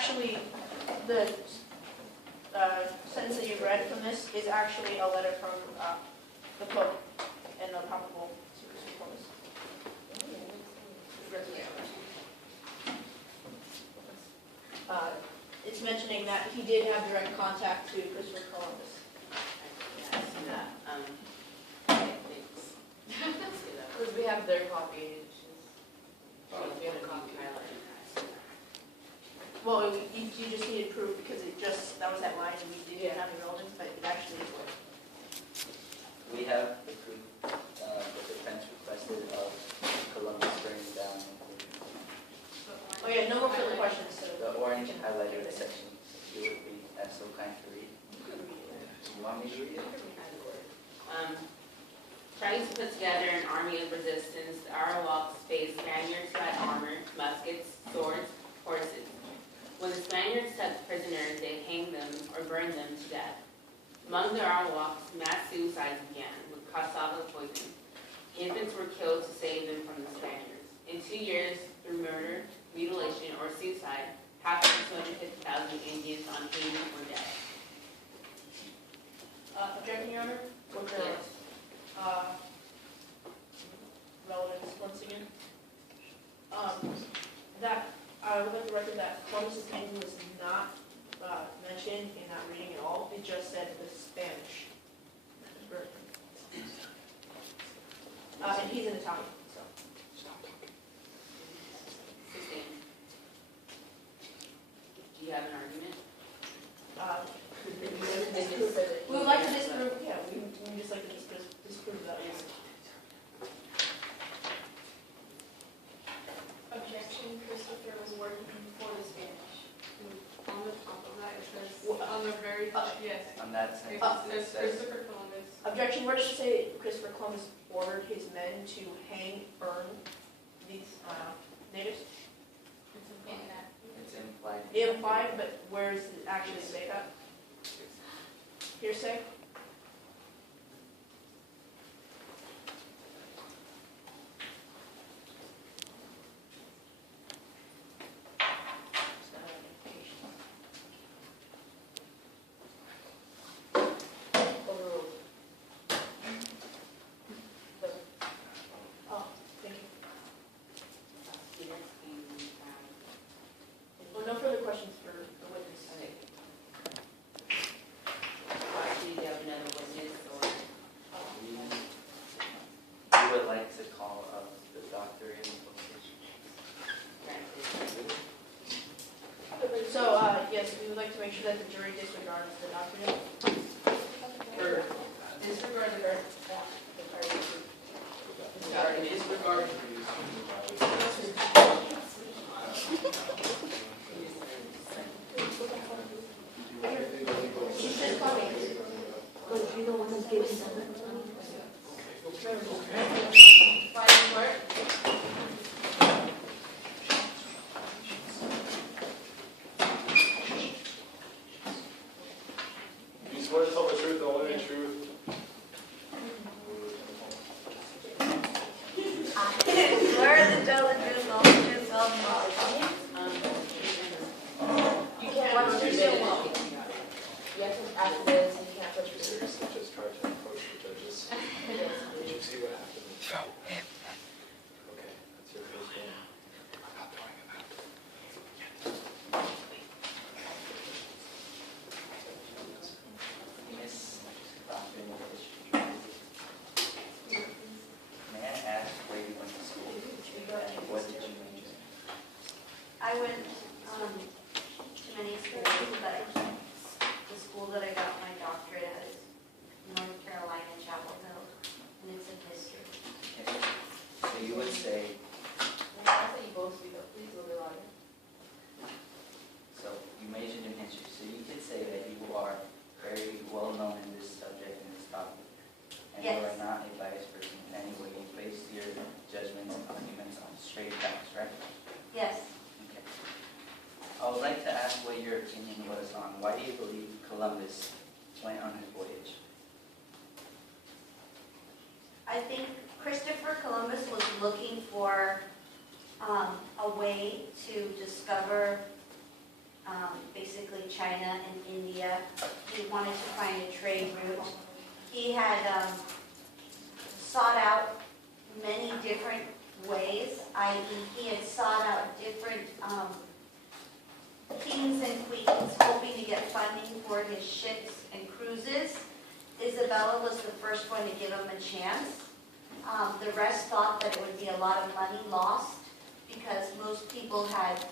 actually, the sentence that you read from this is actually a letter from the Pope and the Papal Columbus. It's mentioning that he did have direct contact to Christopher Columbus. Yeah, I see that. Okay, thanks. Because we have their copy, which is, We have a copy highlighted. Well, you just needed proof because that was that line and we didn't have the relevance, but it actually is what. We have the proof, the defense requested of Columbus burning down. Oh yeah, no more further questions. So. The orange highlighted section, if you would be so kind to read. Do you want me to read it? Trying to put together an army of resistance, the Arawaks faced Spaniards who had armor, muskets, swords, horses. When the Spaniards took prisoners, they hanged them or burned them to death. Among the Arawaks, mass suicides began with cassava poison. Infants were killed to save them from the Spaniards. In 2 years, through murder, mutilation, or suicide, half of the 250,000 Indians on Haiti were dead. Objection, Your Honor? What's the Yes. relevance once again? That I would like to record that Columbus's name was not mentioned in that reading at all. It just said the Spanish. And he's an Italian, so. 16. Do you have an argument? We would like to disprove, yeah, we would just like to disprove that. Objection, Christopher was working for the Spanish. On the top of that, it says, on the very top, yes. On that It sentence, says it says, Christopher Columbus. Objection, where does it say Christopher Columbus ordered his men to hang, burn these natives? it's implied. Implied, but where does it actually say that? Hearsay? overruled. Oh, thank you. Students and, Well, no further questions for the witness. okay. Do you have another witness or? We would like to call up the doctor in So, yes, we would like to make sure that the jury disregards the document. Or disregard the guard. Disregard. She said coming. Final court. You swear to tell the truth, the only truth. Swear to tell the truth, the whole truth, so help me God. You can't watch your video. You have to ask this, and you can't touch your Seriously, just try to approach the judges. Did you see what happened? Okay, that's your first one. I'm not doing it. Miss Doctor, may I ask where you went to school? And what did you major in? I went to many schools, but the school that I got my doctorate at is North Carolina, Chapel Hill, and it's in history. Okay. So you would say, I say you both speak up, please, a little louder. so you majored in history, so you could say that you are very well known in this subject and this topic. And you are Yes. not a biased person in any way. You base your judgments and arguments on straight facts, right? Yes, Okay. I would like to ask what your opinion was on why do you believe Columbus went on his voyage? I think Christopher Columbus was looking for a way to discover basically China and India. He wanted to find a trade route. He had sought out many different ways, i.e. he had sought out different kings and queens hoping to get funding for his ships and cruises. Isabella was the first one to give him a chance. The rest thought that it would be a lot of money lost because most people had,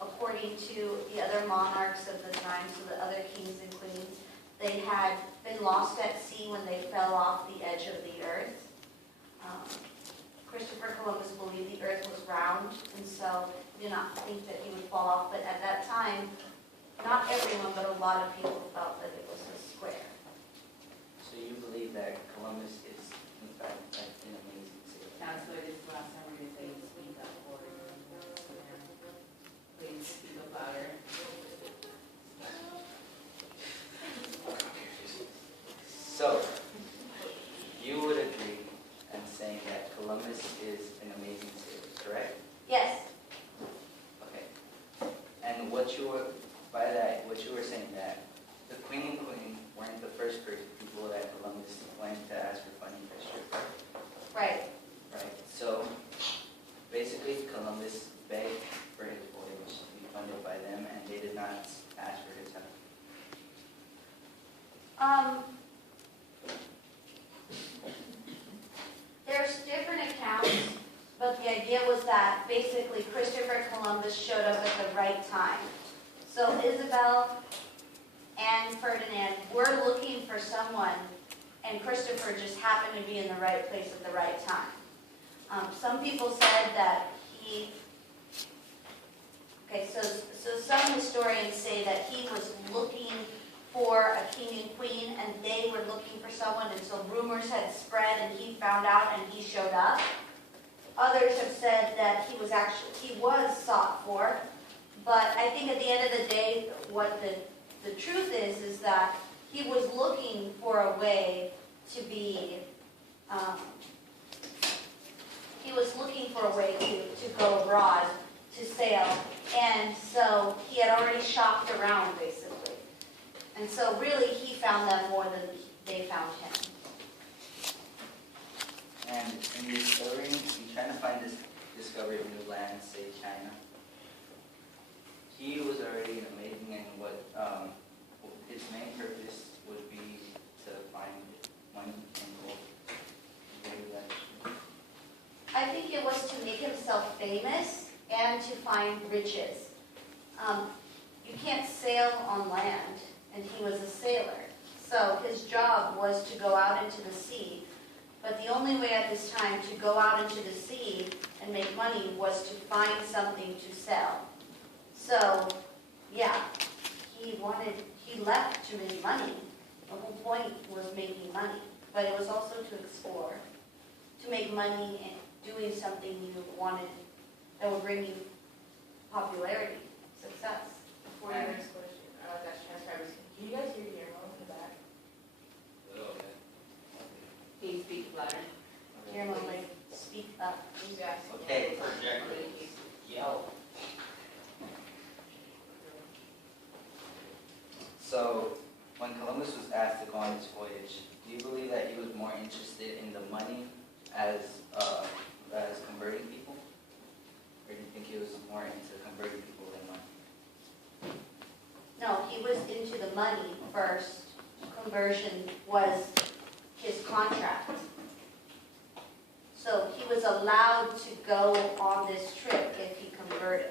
according to the other monarchs of the time, so the other kings and queens, they had been lost at sea when they fell off the edge of the earth. Christopher Columbus believed the earth was round, and so did not think that he would fall off, but at that time, not everyone, but a lot of people felt that it was a square. So you believe that Columbus is, in fact, like, an amazing sailor? Counselor, this is the last time we're going to say you speak up for it. Please speak up louder. So, you would agree in saying that Columbus is an amazing sailor, correct? Yes, Okay. And what you were, by that, what you were saying that the Queen and Queen weren't the first people that Columbus went to ask for funding for his trip, right. right? So, basically, Columbus begged for his voyage to be funded by them, and they did not ask for his help. There's different accounts, but the idea was that basically Christopher Columbus showed up at the right time. So Isabel and Ferdinand were looking for someone, and Christopher just happened to be in the right place at the right time. Some people said that he, so some historians say that he was looking for a king and queen, and they were looking for someone, and so rumors had spread, and he found out, and he showed up. Others have said that he was sought for, but I think at the end of the day, what the truth is that he was looking for a way to be, he was looking for a way to go abroad, to sail, and so he had already shopped around, basically. And so really, he found them more than they found him. And in your story, you're trying to find this discovery of new land, say China. He was already amazing, and what his main purpose would be to find money and gold. Maybe that's true. I think it was to make himself famous and to find riches. You can't sail on land, and he was a sailor. So his job was to go out into the sea. But the only way at this time to go out into the sea and make money was to find something to sell. So, yeah, he left to make money. The whole point was making money. But it was also to explore, to make money and doing something you wanted that would bring you popularity, success. Before your next question, that's transcribers. Can you guys hear Guillermo in the back? Can you speak louder? Guillermo, like, speak up. Who's asking? Okay, yell. So, when Columbus was asked to go on his voyage, do you believe that he was more interested in the money as converting people? Or do you think he was more into converting people than money? No, he was into the money first. Conversion was his contract. So he was allowed to go on this trip if he converted.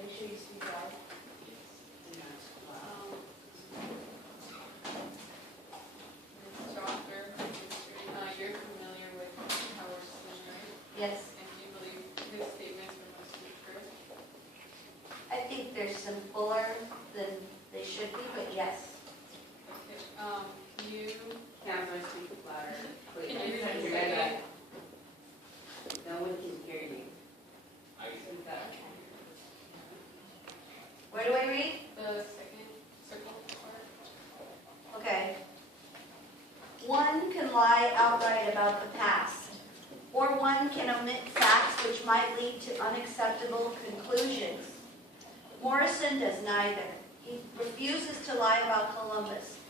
Make sure you speak loud. Doctor, you're familiar with Howard Stern, right? Yes, And do you believe his statements were mostly true? I think they're simpler than they should be, but yes. Okay, you, Counselor, speak up louder. Please. Can you repeat You're that? right. No one can hear you. Speak up. Where do I read? the second circle part. Okay. One can lie outright about the past, or one can omit facts which might lead to unacceptable conclusions. Morrison does neither. He refuses to lie about Columbus.